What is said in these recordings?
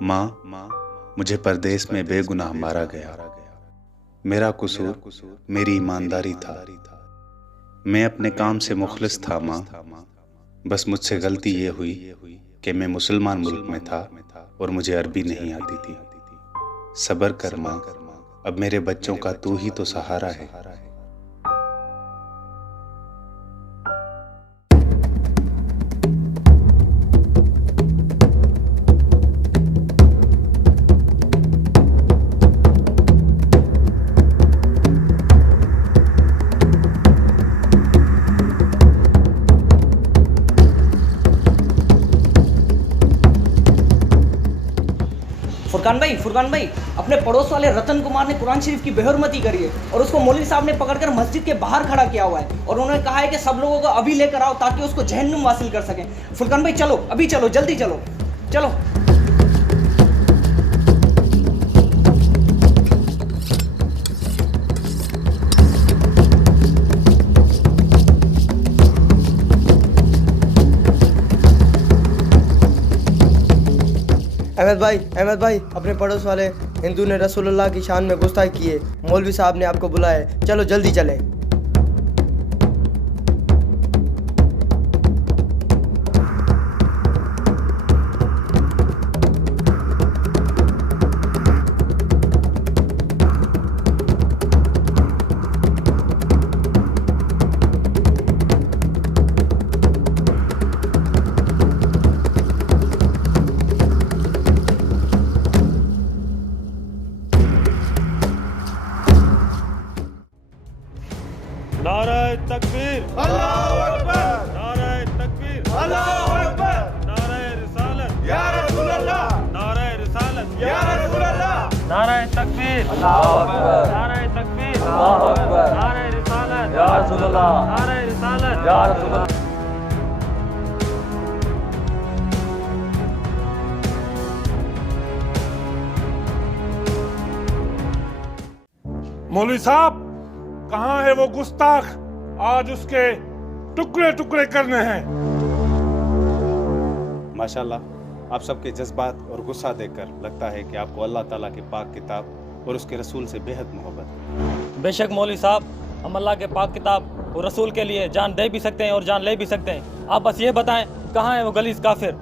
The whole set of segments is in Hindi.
माँ, मुझे परदेश में बेगुनाह मारा गया। मेरा कसूर मेरी ईमानदारी था। मैं अपने काम से मुखलिस था माँ। बस मुझसे गलती ये हुई कि मैं मुसलमान मुल्क में था और मुझे अरबी नहीं आती थी। सब्र कर माँ, अब मेरे बच्चों का तू ही तो सहारा है। फुरकान भाई, अपने पड़ोस वाले रतन कुमार ने कुरान शरीफ की बेहरमती करी है और उसको मौलवी साहब ने पकड़कर मस्जिद के बाहर खड़ा किया हुआ है और उन्होंने कहा है कि सब लोगों को अभी लेकर आओ ताकि उसको जहन्नुम हासिल कर सकें। फुरकान भाई चलो, अभी चलो, जल्दी चलो चलो। अहमद भाई, अपने पड़ोस वाले हिंदू ने रसूलुल्लाह की शान में गुस्ताखी की है। मौलवी साहब ने आपको बुलाया है, चलो जल्दी चलें। नाराए तकबीर, अल्लाहू अकबर। नाराए तकबीर, अल्लाहू अकबर। नाराए रिसालत, या रसूल अल्लाह। नाराए रिसालत, या रसूल अल्लाह। नाराए तकबीर, अल्लाहू अकबर। नाराए तकबीर, अल्लाहू अकबर। नाराए रिसालत, या रसूल अल्लाह। नाराए रिसालत, या रसूल अल्लाह। मौलवी साहब, कहाँ है वो गुस्ताख? आज उसके टुकड़े टुकड़े करने हैं। माशाल्लाह, आप सबके जज्बात और गुस्सा देखकर लगता है कि आपको अल्लाह ताला की पाक किताब और उसके रसूल से बेहद मोहब्बत है। बेशक मौलवी साहब, हम अल्लाह के पाक किताब और रसूल के लिए जान दे भी सकते हैं और जान ले भी सकते हैं। आप बस ये बताएं, कहाँ है वो गलीज काफिर?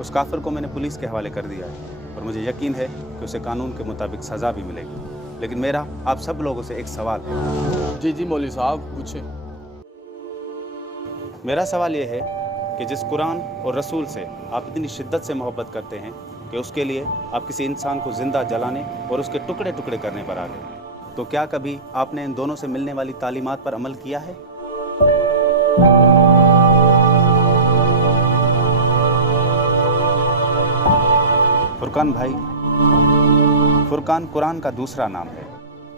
उस काफिर को मैंने पुलिस के हवाले कर दिया है और मुझे यकीन है कि उसे कानून के मुताबिक सज़ा भी मिलेगी। लेकिन मेरा आप सब लोगों से एक सवाल है। जी मौलवी साहब, पूछें। मेरा सवाल ये है कि जिस कुरान और रसूल से आप इतनी शिद्दत से मोहब्बत करते हैं कि उसके लिए आप किसी इंसान को ज़िंदा जलाने और उसके टुकड़े टुकड़े करने पर आ गए, तो क्या कभी आपने इन दोनों से मिलने वाली तालीमात पर अमल किया है? फुरकान भाई, फुरकान कुरान का दूसरा नाम है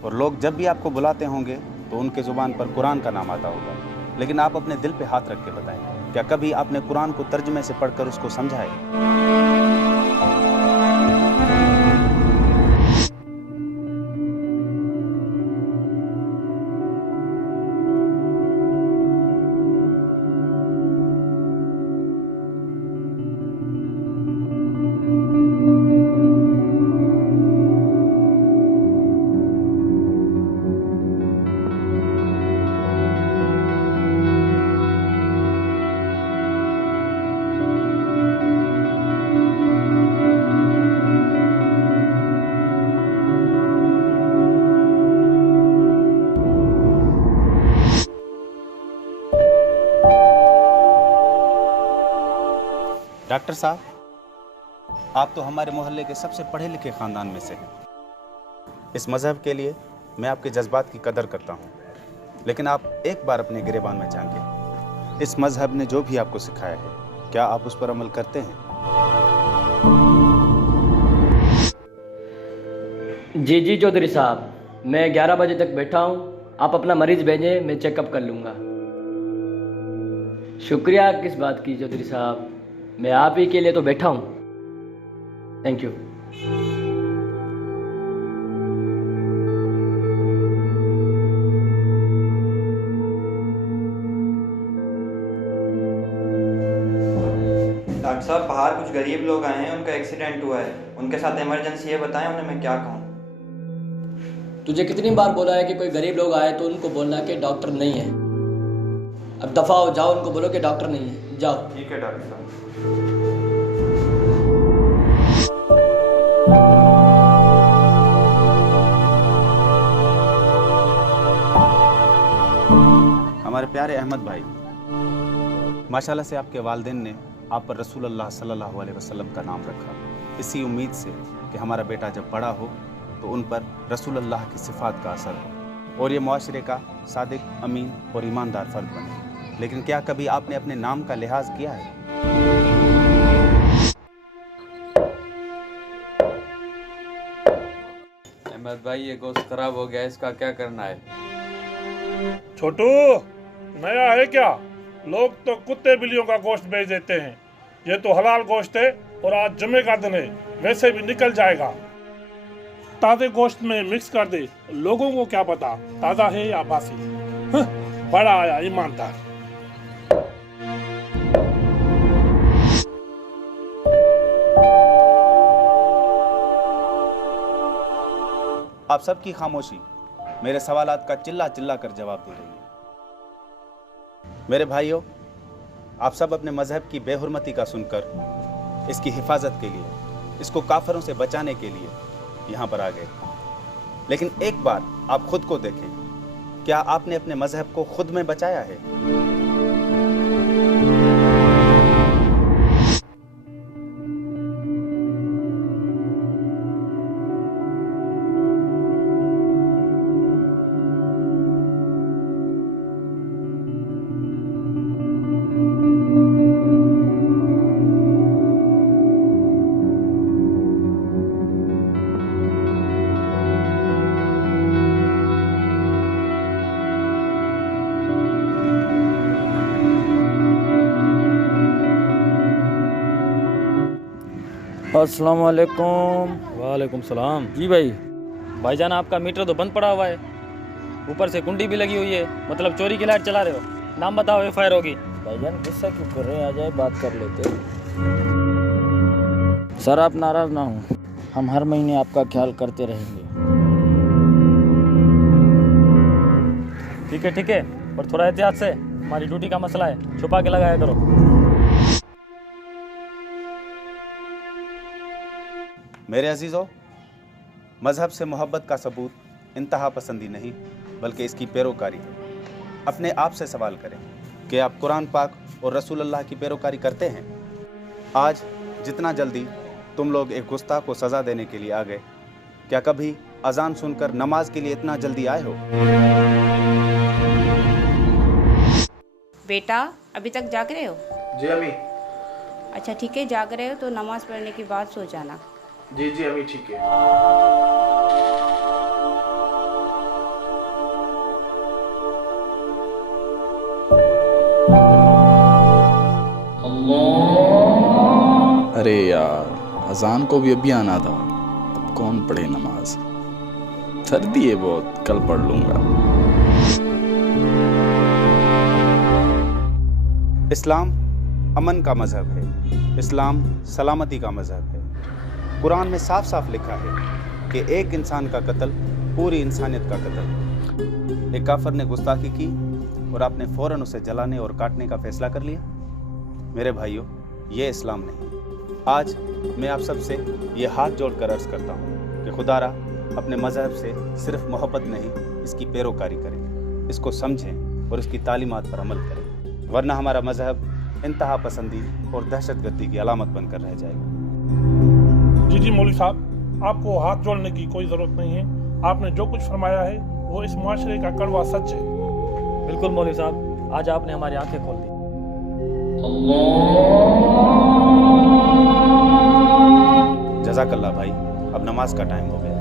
और लोग जब भी आपको बुलाते होंगे तो उनके ज़ुबान पर कुरान का नाम आता होगा। लेकिन आप अपने दिल पे हाथ रख के बताएं, क्या कभी आपने कुरान को तर्जुमे से पढ़कर उसको समझा है? डॉक्टर साहब, आप तो हमारे मोहल्ले के सबसे पढ़े लिखे ख़ानदान में से हैं। इस मज़हब के लिए मैं आपके जज्बात की कदर करता हूँ, लेकिन आप एक बार अपने गिरेबान में झांकें। इस मज़हब ने जो भी आपको सिखाया है, क्या आप उस पर अमल करते हैं? जी चौधरी साहब, मैं 11 बजे तक बैठा हूँ। आप अपना मरीज़ भेजें, मैं चेकअप कर लूँगा। शुक्रिया किस बात की चौधरी साहब, मैं आप ही के लिए तो बैठा हूँ। Thank you. डॉक्टर साहब बाहर कुछ गरीब लोग आए हैं, उनका एक्सीडेंट हुआ है, उनके साथ इमरजेंसी है, बताएं उन्हें मैं क्या कहूँ। तुझे कितनी बार बोला है कि कोई गरीब लोग आए तो उनको बोलना कि डॉक्टर नहीं है। अब दफा हो जाओ, उनको बोलो कि डॉक्टर नहीं है, जाओ। ठीक है डॉक्टर साहब। हमारे प्यारे अहमद भाई, माशाल्लाह से आपके वालिदैन ने आप पर रसूलुल्लाह सल्लल्लाहु अलैहि वसल्लम का नाम रखा, इसी उम्मीद से कि हमारा बेटा जब बड़ा हो तो उन पर रसूलुल्लाह की सिफ़ात का असर हो और ये मुआशरे का सादिक, अमीन और ईमानदार फ़र्द बने। लेकिन क्या कभी आपने अपने नाम का लिहाज किया है? अहमद भाई, ये गोश्त खराब हो गया, इसका क्या करना है? छोटू, नया है क्या? लोग तो कुत्ते बिल्लियों का गोश्त बेच देते हैं, ये तो हलाल गोश्त है और आज जुमे का दिन है, वैसे भी निकल जाएगा। ताज़े गोश्त में मिक्स कर दे, लोगों को क्या पता ताज़ा है या बासी। बड़ा आया ईमानदार। आप सबकी खामोशी मेरे सवालात का चिल्ला चिल्ला कर जवाब दे रही है। मेरे भाइयों, आप सब अपने मजहब की बेहुरमती का सुनकर इसकी हिफाजत के लिए, इसको काफिरों से बचाने के लिए यहाँ पर आ गए। लेकिन एक बार आप खुद को देखें, क्या आपने अपने मजहब को खुद में बचाया है? अस्सलाम वालेकुम। वालेकुम सलाम। जी भाई, भाईजान आपका मीटर तो बंद पड़ा हुआ है, ऊपर से कुंडी भी लगी हुई है, मतलब चोरी की लाइट चला रहे हो। नाम बताओ, एफआईआर होगी। भाईजान गुस्सा क्यों कर रहे हैं, आ जाए बात कर लेते। सर आप नाराज़ ना हो, हम हर महीने आपका ख्याल करते रहेंगे। ठीक है, पर थोड़ा एहतियात से, हमारी ड्यूटी का मसला है, छुपा के लगाया करो। मेरे अजीज़ों, मजहब से मोहब्बत का सबूत इंतहा पसंदी नहीं बल्कि इसकी पैरोकारी है। अपने आप से सवाल करें कि आप कुरान पाक और रसूलुल्लाह की पैरोकारी करते हैं? आज जितना जल्दी तुम लोग एक गुस्ताख को सज़ा देने के लिए आ गए, क्या कभी अजान सुनकर नमाज के लिए इतना जल्दी आए हो? बेटा अभी तक जाग रहे हो? जी अम्मी। अच्छा ठीक है, जाग रहे हो तो नमाज पढ़ने की बात सो जाना। जी जी अम्मी, ठीक है। अरे यार, अजान को भी अभी आना था, तब कौन पढ़े नमाज। सर्दी है बहुत, कल पढ़ लूंगा। इस्लाम अमन का मजहब है, इस्लाम सलामती का मजहब है। कुरान में साफ साफ लिखा है कि एक इंसान का कत्ल पूरी इंसानियत का कत्ल। एक काफिर ने गुस्ताखी की और आपने फौरन उसे जलाने और काटने का फैसला कर लिया। मेरे भाइयों, ये इस्लाम नहीं। आज मैं आप सबसे ये हाथ जोड़कर अर्ज करता हूँ कि खुदारा अपने मजहब से सिर्फ मोहब्बत नहीं, इसकी पैरोकारी करें, इसको समझें और इसकी तालीमात पर अमल करें, वरना हमारा मजहब इंतहा पसंदी और दहशतगर्दी की अलामत बनकर रह जाएगा। जी मौलवी साहब, आपको हाथ जोड़ने की कोई ज़रूरत नहीं है। आपने जो कुछ फरमाया है वो इस मुआशरे का कड़वा सच है। बिल्कुल मौलवी साहब, आज आपने हमारी आंखें खोल दी। जज़ाकल्लाह भाई, अब नमाज का टाइम हो गया।